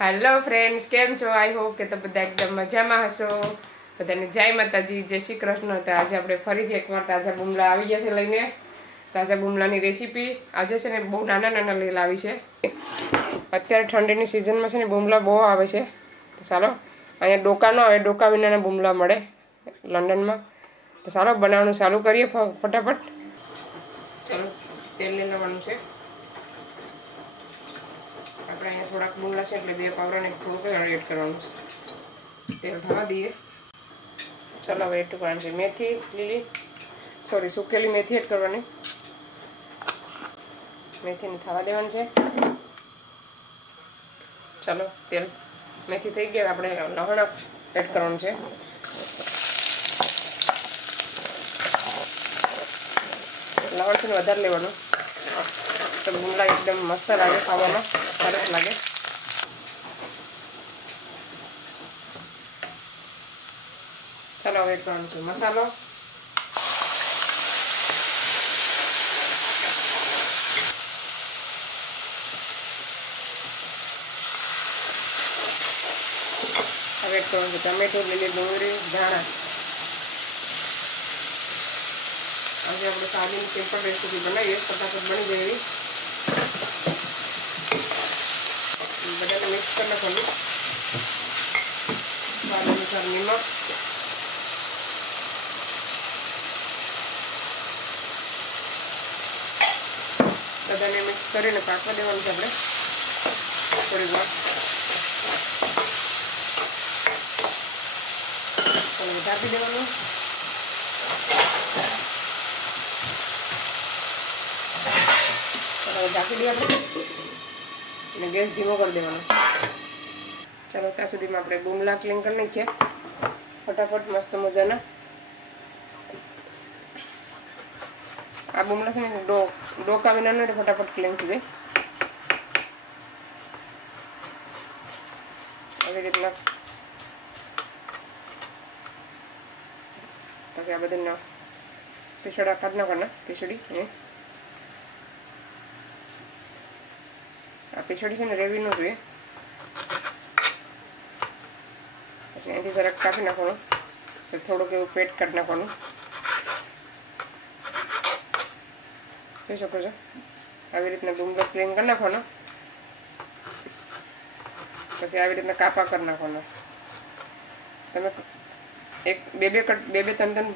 Hello friends, કેમ છો? I hope કે તમે બધા એકદમ મજામાં હશો. બધાને જય માતાજી, જય શ્રી કૃષ્ણ. તો આજે આપણે ફરીથી એકવાર તાજા બુમલા આવી ગયા છે લઈને. તાજા બુમલાની રેસીપી આજે છે ને બહુ નાના નાના લીલા આવી છે. અત્યારે ઠંડીની સિઝનમાં છે ને બુમલા બહુ આવે છે. તો ચાલો, અહીંયા ડોકા ન આવે, ડોકા વિનાના બુમલા મળે લંડનમાં. તો ચાલો બનાવવાનું ચાલુ કરીએ ફટાફટ. ચાલો, તેલ લઈ લેવાનું છે. આપણે અહીંયા થોડાક બુમલા છે એટલે 2 પાવરાને થોડુંક એડ કરવાનું છે. તેલ થવા દઈએ. ચાલો હવે એડ કરવાનું છે મેથી, સુકેલી મેથી એડ કરવાની. મેથીને થવા દેવાનું છે. ચાલો, તેલ મેથી થઈ ગયા, આપણે લસણ એડ કરવાનું છે. લસણ છે ને વધારે લેવાનું તો બુમલા એકદમ મસ્ત લાગે, ખાવામાં સરસ લાગે. ચાલો હવે એડ કરવાનું છે મસાલો. હવે એડ કરવાનું છે ટમેટું, લીલી ડુંગળી, ધાણા. આજે આપણે સાદી સિમ્પલ રેસીપી બનાવીએ, ફટાફટ બની જાય એવી. બધાને મિક્સ કરી નાખવાનું. સ્વાદ અનુસાર નિમક. બધાને મિક્સ કરીને પાકવા દેવાનું છે આપણે થોડી વાર. ઢાંકી દેવાનું. ઢાંકી દઈએ આપણે અને ગેસ ધીમો કરી દેવાનો. ચાલો, ત્યાં સુધીમાં આપણે બુમલા ક્લીન કરી નાખીએ ફટાફટ મસ્ત મજાના. આ બુમલા છે ને ડોકા વિના નહીં તો ફટાફટ ક્લીન થઈ જાય. આવી રીતના પછી આ બધું પીસડા કાઢ નાખવાના. પીસડી આ પીસડી છે ને રેવી ન જોઈએ. પછી અહીંથી જરાક કાપી નાખવાનું. થોડુંક એવું પેટ કાઢી નાખવાનું. જોઈ શકો છો, આવી રીતના બુમલો ક્લીન કરી નાખવાનો. પછી આવી રીતના કાપા કરી નાખવાના. તમે બે ત્રણ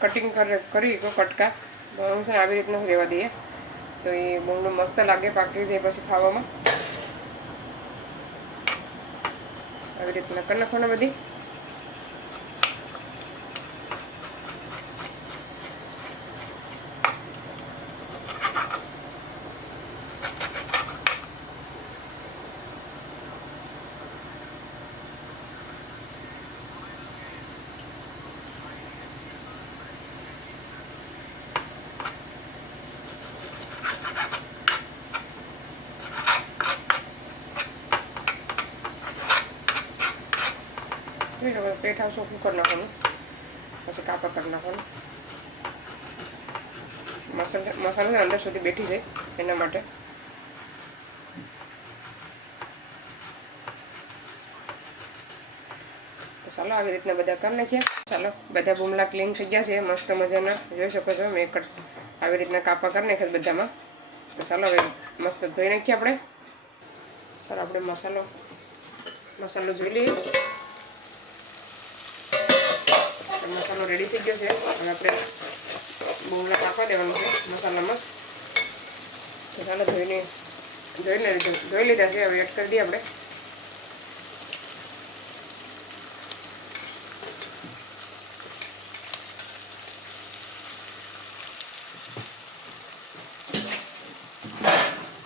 કટિંગ કરી કટકા હું છે ને આવી રીતના રહેવા દઈએ તો એ બુમલો મસ્ત લાગે, પાકી જાય પછી ખાવામાં. આવી રીતના કરી નાખવાના બધી. પેટ હાવ ચોખ્ખું કરી નાખવાનું. પછી કાપા કરી નાખવાનું. મસાલો અંદર સુધી બેઠી જાય એના માટે. તો ચાલો આવી રીતના બધા કરી નાખીએ. ચાલો, બધા બુમલા ક્લીન થઈ ગયા છે મસ્ત મજાના. જોઈ શકો છો મેં આવી રીતના કાપા કરી નાખ્યા બધામાં. તો ચાલો હવે મસ્ત ધોઈ નાખીએ આપણે. ચાલો આપણે મસાલો જોઈ લઈએ. મસાલો રેડી થઈ ગયો છે. હવે આપણે બુમલા કાપવા દેવાનું છે મસાલામાં. તો ચાલો ધોઈ લીધા છે. હવે એડ કરી દઈએ આપણે.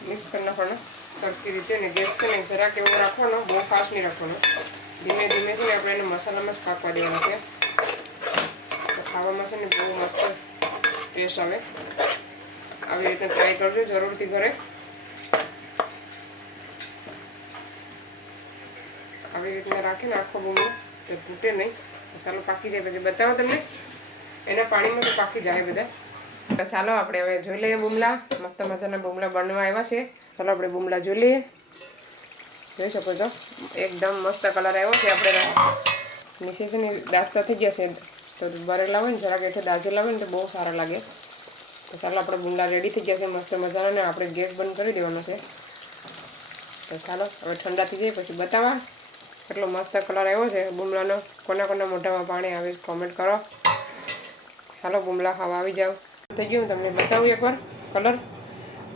મિક્સ કરી નાખવાનો સરખી રીતે. ને ગેસ છે ને જરાક એવો રાખવાનો, બહુ ફાસ્ટ નહીં રાખવાનો. ધીમે ધીમેથી આપણે એને મસાલામાં જ પાકવા દેવાનું છે. તો ખાવામાં છે ને બહુ મસ્ત ટેસ્ટ આવે. આવી રીતે ટ્રાય કરજો જરૂરથી ઘરે. આવી રીતના રાખીને આખો બુમલો તો તૂટે નહીં. મસાલો પાકી જાય પછી બતાવો તમને. એના પાણીમાં તો પાકી જાય બધા. તો ચાલો આપણે હવે જોઈ લઈએ બુમલા. મસ્ત મજાના બુમલા બનવા આવ્યા છે. ચાલો આપણે બુમલા જોઈ લઈએ. જોઈ શકો છો એકદમ મસ્ત કલર આવ્યો છે. આપણે નીચે છે ને દાસ્તા થઈ ગયા છે, તો ભરેલા હોય ને જરાક એટલે દાજેલા હોય ને તો બહુ સારા લાગે. તો ચાલો આપણે બુમલા રેડી થઈ ગયા છે મસ્ત મજાના, ને આપણે ગેસ બંધ કરી દેવાનો છે. તો ચાલો હવે ઠંડા થઈ જાય પછી બતાવવા કેટલો મસ્ત કલર આવ્યો છે બુમલાનો. કોના મોઢામાં પાણી આવે કોમેન્ટ કરો. ચાલો બુમલા ખાવા આવી જાઓ. થઈ ગયું તમને બતાવું એકવાર કલર.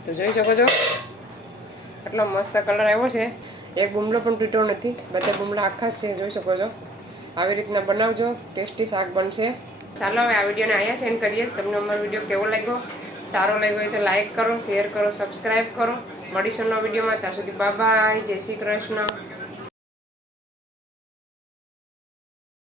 તો જોઈ શકો છો એટલો મસ્ત કલર આવ્યો છે. એક બુમલો પણ તૂટ્યો નથી, બધા બુમલા આખા જ છે. જોઈ શકો છો આવી રીતના બનાવજો, ટેસ્ટી શાક બનશે. ચાલો હવે આ વિડીયોને અહીંયા સેન્ડ કરીએ. તમને અમારો વિડીયો કેવો લાગ્યો, સારો લાગ્યો હોય તો લાઈક કરો, શેર કરો, સબસ્ક્રાઈબ કરો. મળીશું નવા વિડીયોમાં. ત્યાં સુધી બાય બાય, જય શ્રી કૃષ્ણ.